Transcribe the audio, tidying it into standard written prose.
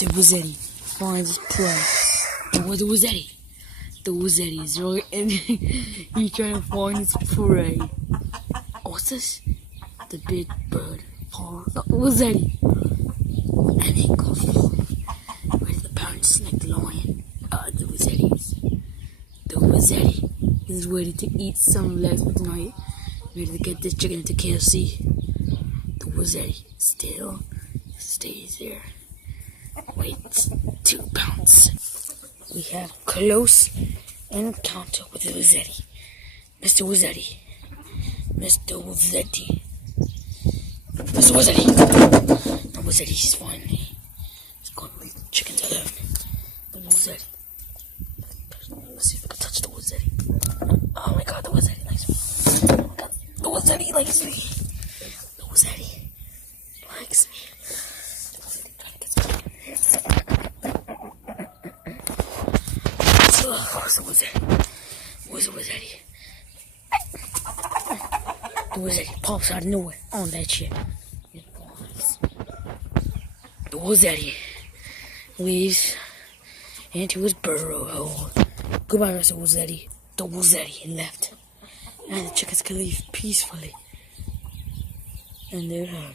The Wizzetti finds his prey. And where's the Wizzetti? The Wizzetti is right in. He's trying to find his prey. What's this? The big bird. The Wizzetti. And then go where's the parent snake lion? The Wizzettis. The Wizzetti is ready to eat some legs for tonight. Ready to get this chicken into KFC. The Wizzetti still stays there. Waits to bounce. We have close encounter with the Wizzetti. Mr. Wizzetti. Mr. Wizzetti. Mr. Wizzetti. The Wizzetti's finally. He's going to leave the chickens alone. The Wizzetti. Let's see if I can touch the Wizzetti. Oh my god, the Wizzetti likes me. Oh my god, the Wizzetti likes me. The Wizzetti likes me. The Wizzetti trying to get some. Where's the Wizzetti? Where's the Wizzetti? The Wizzetti pops out of nowhere on that shit. The Wizzetti leaves into his burrow hole. Goodbye, Mr. Wizzetti. The Wizzetti left. And the chickens can leave peacefully in their home.